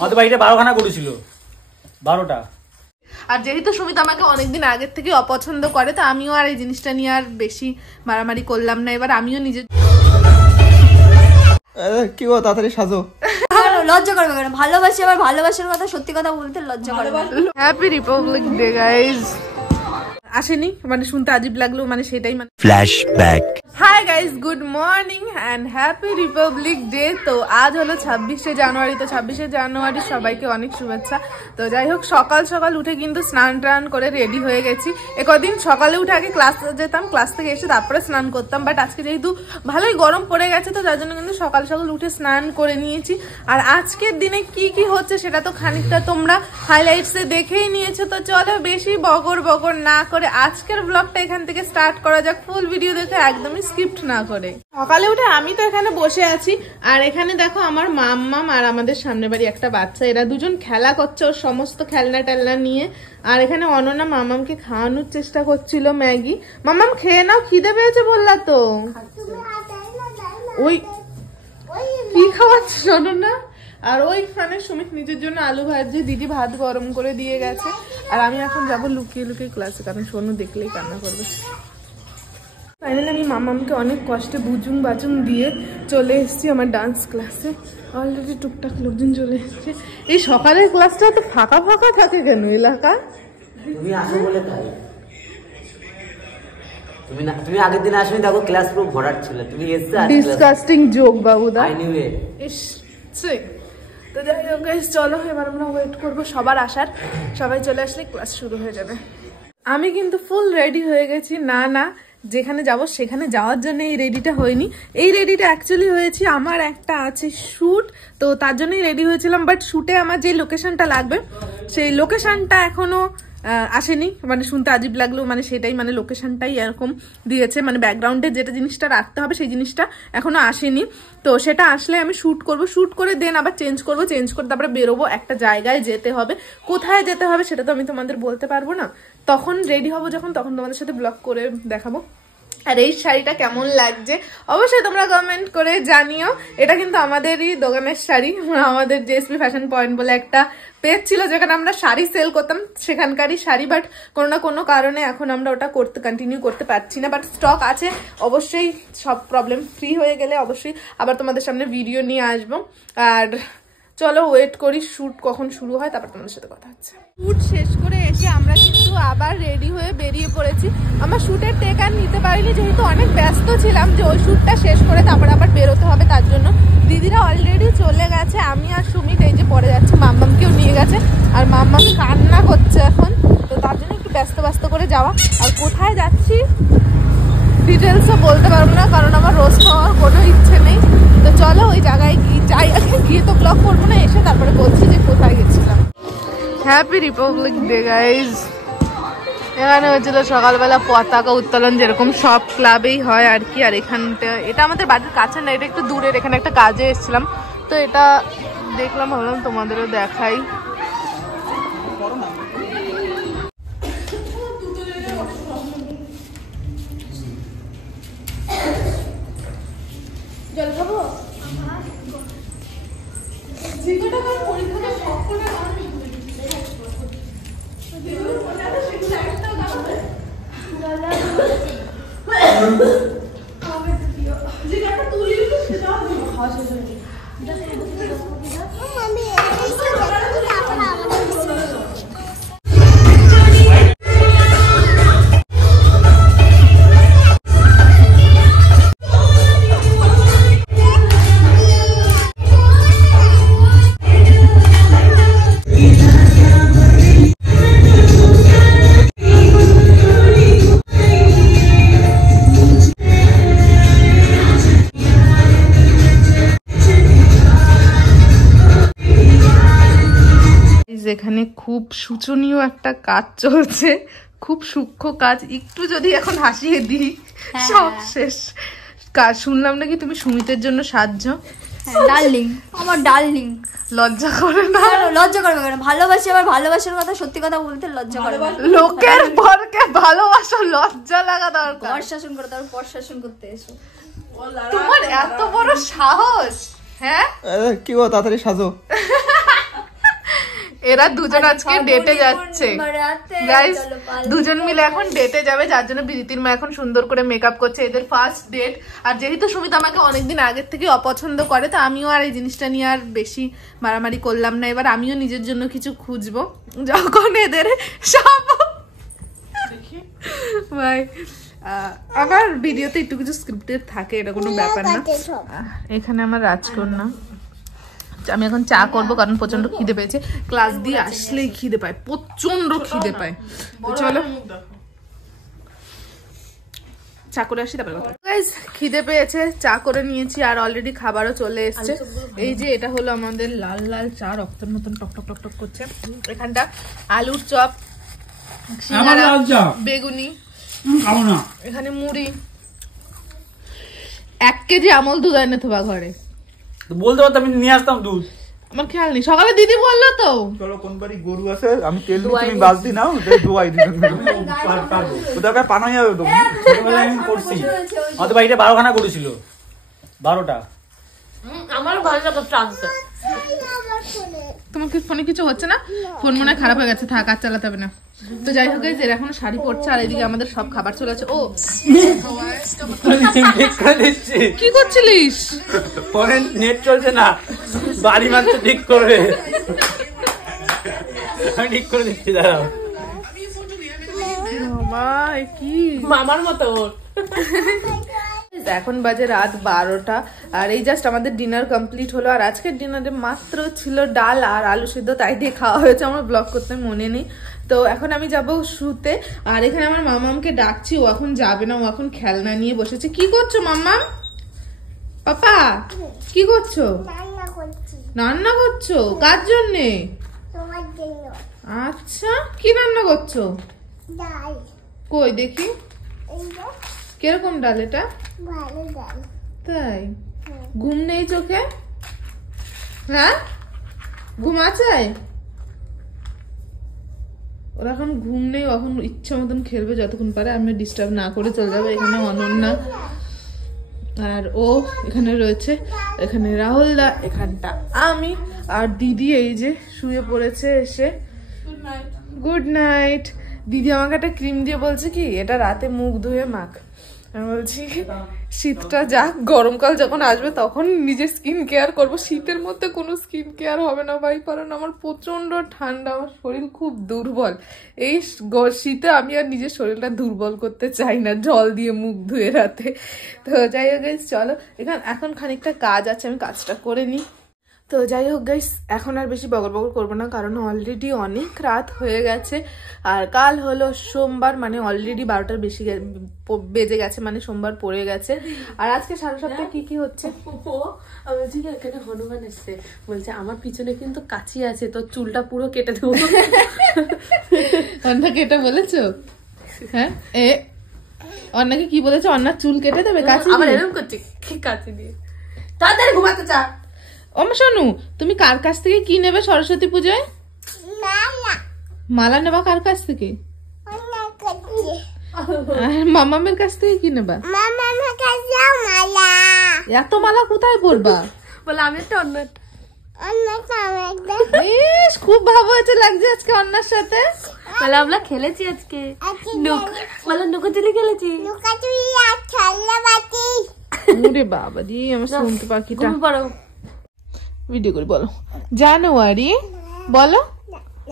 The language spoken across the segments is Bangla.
আমাদের বাড়িতে 12খানা গরু ছিল, 12টা। আর যেহেতু সুমিত আমাকে অনেকদিন আগের থেকে অপছন্দ করে, তো আমিও আর এই জিনিসটা নিয়ে আর বেশি মারামারি করলাম না। এবার আমিও নিজে কি গো তাড়াতাড়ি সাজো। লজ্জা করবে কেন? ভালোবাসি, আবার ভালোবাসার কথা সত্যি কথা বলতে লজ্জা করবে। Happy Republic day guys. আসেনি মানে শুনতে আজীব লাগলো, মানে সেটাই মানে flashback. Hi guys, good morning and happy Republic day. তো আজ হলো 26শে জানুয়ারি। তো 26শে জানুয়ারি সবাইকে অনেক শুভেচ্ছা। তো যাই হোক, সকাল সকাল উঠে কিন্তু স্নান টান করে রেডি হয়ে গেছি। একদিন সকালে উঠে আগে ক্লাস যেতাম, ক্লাস থেকে এসে তারপরে স্নান করতাম, বাট আজকে যেহেতু ভালোই গরম পড়ে গেছে, তো যার জন্য কিন্তু সকাল সকাল উঠে স্নান করে নিয়েছি। আর আজকের দিনে কি কি হচ্ছে সেটা তো খানিকটা তোমরা হাইলাইটসে দেখেই নিয়েছো। তো চলো বেশি বগর বগর না করে আজকের ব্লগটা এখান থেকে স্টার্ট করা যাক, ফুল ভিডিও দেখে একদমই স্কিপ্ট না করে। সকালে উঠে আমি তো এখানে বসে আছি, আর এখানে দেখো আমার মাম্মাম আর আমাদের সামনে বাড়ি একটা বাচ্চা, এরা দুজন খেলা করছে ওর সমস্ত খেলনা টেলনা নিয়ে। আর এখানে অনন্যা মামামকে খাওয়ানোর চেষ্টা করছিল ম্যাগি। মামাম খেয়ে নাও, খিদে পেয়েছে বললা তো। ওই কি খাওয়াচ্ছিস অনন্যা? আর ওইখানে সুমিত নিজের জন্য আলু ভাজছে, দিদি ভাত গরম করে দিয়ে গেছে। আর আমি এখন যাবো লুকিয়ে লুকিয়ে ক্লাসে, কারণ সোনু দেখলেই কান্না করবে। ফাইনালি আমি মামামকে অনেক কষ্টে বুজুং বাজুং দিয়ে চলে এসেছি আমার ডান্স ক্লাসে। অলরেডি টুকটাক লোকজন চলে এসেছে। এই সকালের ক্লাসটা তো ফাঁকা ফাঁকা থাকে কেন এলাকা? তুমি আসো বলে তাই। তুমি আগের দিন আসোনি, দেখো ক্লাস পুরো ভরাট ছিল। তুমি এসেছো আজ ডিসকাস্টিং জোক বাবুদা। এনিওয়ে ইস তো যাই হোক গাইস, চলো এবার আমরা ওয়েট করবো সবার আসার। সবাই চলে আসলে ক্লাস শুরু হয়ে যাবে। আমি কিন্তু ফুল রেডি হয়ে গেছি। না যেখানে যাব সেখানে যাওয়ার জন্য এই রেডিটা হয়নি। এই রেডিটা অ্যাকচুয়ালি হয়েছি, আমার একটা আছে শ্যুট, তো তার জন্যই রেডি হয়েছিলাম। বাট শ্যুটে আমার যে লোকেশনটা লাগবে সেই লোকেশনটা এখনো আসেনি, মানে শুনতে আজীব লাগলো, মানে সেটাই মানে লোকেশনটাই এরকম দিয়েছে, মানে ব্যাকগ্রাউন্ডে যেটা জিনিসটা রাখতে হবে সেই জিনিসটা এখনো আসেনি। তো সেটা আসলে আমি শ্যুট করব, শ্যুট করে দেন আবার চেঞ্জ করব, চেঞ্জ করে তারপরে বেরোবো, একটা জায়গায় যেতে হবে। কোথায় যেতে হবে সেটা তো আমি তোমাদের বলতে পারবো না, তখন রেডি হবো যখন, তখন তোমাদের সাথে ব্লগ করে দেখাবো। আর এই শাড়িটা কেমন লাগছে অবশ্যই তোমরা কমেন্ট করে জানিও। এটা কিন্তু আমাদেরই দোকানের শাড়ি, আমাদের জেএসপি ফ্যাশন পয়েন্ট বলে একটা পেজ ছিল যেখানে আমরা শাড়ি সেল করতাম, সেখানকারই শাড়ি। বাট কোনো না কোনো কারণে এখন আমরা ওটা কন্টিনিউ করতে পারছি না, বাট স্টক আছে। অবশ্যই সব প্রবলেম ফ্রি হয়ে গেলে অবশ্যই আবার তোমাদের সামনে ভিডিও নিয়ে আসবো। আর চলো ওয়েট করি শ্যুট কখন শুরু হয়, তারপর তোমাদের সাথে কথা হচ্ছে। শ্যুট শেষ করে এসে আমরা কিন্তু আবার রেডি হয়ে বেরিয়ে পড়েছি। আমার শ্যুটের টেক আর নিতে পারিনি, যেহেতু অনেক ব্যস্ত ছিলাম যে ওই শ্যুটটা শেষ করে তারপর আবার বেরোতে হবে, তার জন্য দিদিরা অলরেডি চলে গেছে। আমি আর সুমিত এই যে পরে যাচ্ছি, মাম্মামকেও নিয়ে গেছে, আর মাম্মাম কান্না করছে এখন, তো তার জন্য একটু ব্যস্ত করে যাওয়া। আর কোথায় যাচ্ছি ডিটেলসও বলতে পারবো না, কারণ আমার রোজ খাওয়ার কোনো ইচ্ছে নেই। তো চলো ওই জায়গায় যাই, আগে গিয়ে তো ব্লগ করবো না, এসে তারপরে বলছি যে কোথায় গেছিলাম। Happy Republic day guys. এখানে হয়েছিল সকালবেলা পতাকা উত্তোলন, যেরকম সব ক্লাবেই হয় আর কি। আর এখানটা এটা আমাদের বাড়ির কাছে না, এটা একটু দূরের। এখানে একটা কাজে এসেছিলাম, তো এটা দেখলাম, ভাবলাম তোমাদেরও দেখাই। জল খাবো? এখানে খুব শোচনীয় একটা কাজ চলছে, খুব সূক্ষ্ম কাজ। একটু যদি এখন হাসিয়ে দিই সব শেষ। কাজ শুনলাম নাকি তুমি সুমিতের জন্য সাহায্য। ডার্লিং, আমার ডার্লিং। লজ্জা করে না? লজ্জা করবে কেন? ভালোবাসি, আবার ভালোবাসার কথা সত্যি কথা বলতে লজ্জা করবে। লোকের পরকে ভালোবাসা লজ্জা লাগা দরকার। পর শাসন করো, তারপর পর শাসন করতে এসো। তোমার এত বড় সাহস? হ্যাঁ কি গো তাড়াতাড়ি সাজো। এরা দুজন আজকে ডেটে যাচ্ছে গাইস, দুজন মিলে এখন ডেটে যাবে, যার জন্য বিরিতির মা এখন সুন্দর করে মেকআপ করছে। এদের ফার্স্ট ডেট। আর যেহেতু সুমিত আমাকে অনেকদিন আগের থেকে অপছন্দ করে, তো আমিও আর এই জিনিসটা নিয়ে আর বেশি মারামারি করলাম না। এবার আমিও নিজের জন্য কিছু খুঁজবো যখন এদের সব ভাই। আমার ভিডিওতে একটু কিছু স্ক্রিপ্টেড থাকে, এটা কোনো ব্যাপার না। এখানে আমার রাজকন্যা, আমি এখন চা করবো কারণ প্রচন্ড খিদে পেয়েছে। ক্লাস দিয়ে আসলেই খিদে পায়, প্রচন্ড খিদে পায়। তো চলো চা করে আসি তারপর কথা। গাইস খিদে পেয়েছে, চা করে নিয়েছি আর অলরেডি খাবারও চলে এসছে। এই যে এটা হলো আমাদের লাল লাল চা, রক্তের মতন টক টক টক টক করছে। এখানটা আলুর চপ, বেগুনি, এখানে মুড়ি, 1 কেজি আমল দুধ এনে থোবা ঘরে। বলতে পারতাম আমি নিয়ে আসতাম দুধ, আমার খেয়াল নেই। সকালে দিদি বললো তো চলো কোন বাড়ি গরু আছে, আমি তেল দিই, তুমি বালতি নাও, দোয়াই দিই। ওটাকে পানাই যাবে তো। ছোটবেলায় আমি করছি, আমাদের বাড়িতে 12খানা গরু ছিল, 12টা। আমারও ভালো লাগে ফ্রান্সে। তোমার ফোনে কিছু হচ্ছে না? ফোন মনে হয় খারাপ হয়ে গেছে, থাক আর চালাতে হবে না। তো যাই হোক গাইস, এর এখনো শাড়ি পরছে আর এদিকে আমাদের সব খাবার চলে আছে। ও কি করছিলিস? ফোনে নেট চলছে না, বাড়ি মাত্র ঠিক করবে, আমি ঠিক করে দিচ্ছি, দাঁড়াও। কি মামার মতো। এখন বাজে রাত 12টা আর এই জাস্ট আমাদের ডিনার কমপ্লিট হলো। আর আজকের ডিনারে মাত্র ছিল ডাল আর আলু সিদ্ধ, তাই দিয়ে খাওয়া হয়েছে, আমার ব্লগ করতে মনে নেই। তো এখন আমি যাব শুতে। আর এখানে আমার মামামকে ডাকছি, ও এখন যাবে না, ও এখন খেলনা নিয়ে বসেছে। কি করছো মাম্মাম? পাপা কি করছো? রান্না করছো? কার জন্যে? আচ্ছা, কি রান্না করছো? কই দেখি, কিরকম ডাল এটা? তাই? ঘুম নেই চোখে? হ্যাঁ ঘুম আছে? ওরা এখন ঘুম নেই, এখন ইচ্ছা মতন খেলবে যতক্ষণ পারে, আমি ডিস্টার্ব না করে চলে যাবো। এখানে অনন্যা আর ও এখানে রয়েছে, এখানে রাহুল দা, এখানটা আমি আর দিদি এই যে শুয়ে পড়েছে এসে। Good night. দিদি আমাকে একটা ক্রিম দিয়ে বলছে কি এটা রাতে মুখ ধুয়ে মাখ। আমি বলছি শীতটা যাক, গরমকাল যখন আসবে তখন নিজের স্কিন কেয়ার করবো, শীতের মধ্যে কোনো স্কিন কেয়ার হবে না ভাই, কারণ আমার প্রচন্ড ঠান্ডা, আমার শরীর খুব দুর্বল। এই শীতে আমি আর নিজের শরীরটা দুর্বল করতে চাই না জল দিয়ে মুখ ধুয়ে রাতে। তো যাই হোক গাইস, চলো এখন খানিকটা কাজ আছে, আমি কাজটা করে নিই। তো যাই হোক গাইস, এখন আর বেশি বগর বগর করবো না, কারণ অলরেডি অনেক রাত হয়ে গেছে। আর কাল হলো সোমবার, মানে অলরেডি 12টার বেশি বেজে গেছে, মানে সোমবার পড়ে গেছে। আর আজকে সারা সপ্তাহে কি কি হচ্ছে? বলছি কি এখানে হনুমান এসছে, বলছে আমার পিছনে কিন্তু কাঁচি আছে, তো চুলটা পুরো কেটে দেবো। অন্যা কেটে বলেছো? হ্যাঁ অন্যাকে কি বলেছে? অন্যার চুল কেটে দেবে কাঁচি? আবার এরকম করছে কাঁচি দিয়ে। তাড়াতাড়ি ঘুমাতে চা। শোনো, তুমি কার কাছ থেকে কি নেবে সরস্বতী পুজোয়? মালা নেবা কার কাছ থেকে? মামামের কাছ থেকে কি নেবা? এত মালা কোথায় পড়বা? বলে আমি একটা অন্য খুব ভালো হয়েছে লাগছে আজকে অন্যার সাথে। বলে আমরা খেলেছি আজকে, বলে লুকোচুরি খেলেছি। বাবা দি আমার শুনতে পাখিটা পারো ভিডিও করে বলো। জানুয়ারি বলো,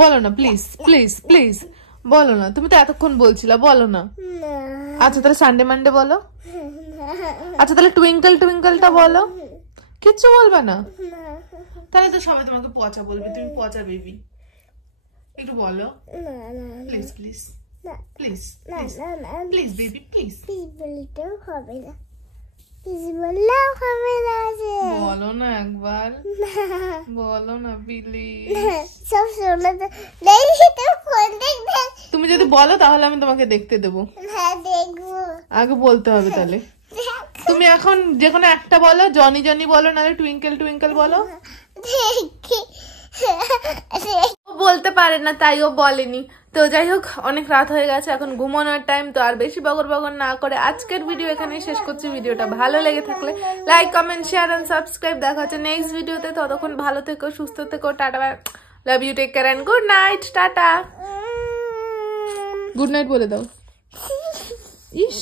বলো না প্লিজ প্লিজ প্লিজ বলো না, তুমি তো এতক্ষণ বলছিলা, বলো না। আচ্ছা তাহলে সানডে মানডে বলো। আচ্ছা তাহলে টুইঙ্কল টুইঙ্কলটা বলো। কিচ্ছু বলবা না? তাহলে তো সবাই তোমাকে পচা বলবে, তুমি পচা বেবি। একটু বলো please please please please baby please বলো না একবার, বলো না প্লিজ। তুমি যদি বলো তাহলে আমি তোমাকে দেখতে দেবো, আগে বলতে হবে। তাহলে তুমি এখন যে কোনো একটা বলো, জনি জনি বলো, নাহলে টুইঙ্কেল টুইঙ্কেল বলো। ও বলতে পারে না তাই ও বলেনি। তো যাই হোক, অনেক রাত হয়ে গেছে, এখন ঘুমানোর টাইম। তো আর বেশি বগর বগর না করে আজকের ভিডিও এখানেই শেষ করছি। ভিডিওটা ভালো লেগে থাকলে like comment share and subscribe. দেখা হচ্ছে নেক্সট ভিডিওতে, ততক্ষণ ভালো থেকো, সুস্থ থেকো, tata. Love you, take care and good night, tata. Good night বলে দাও। ইস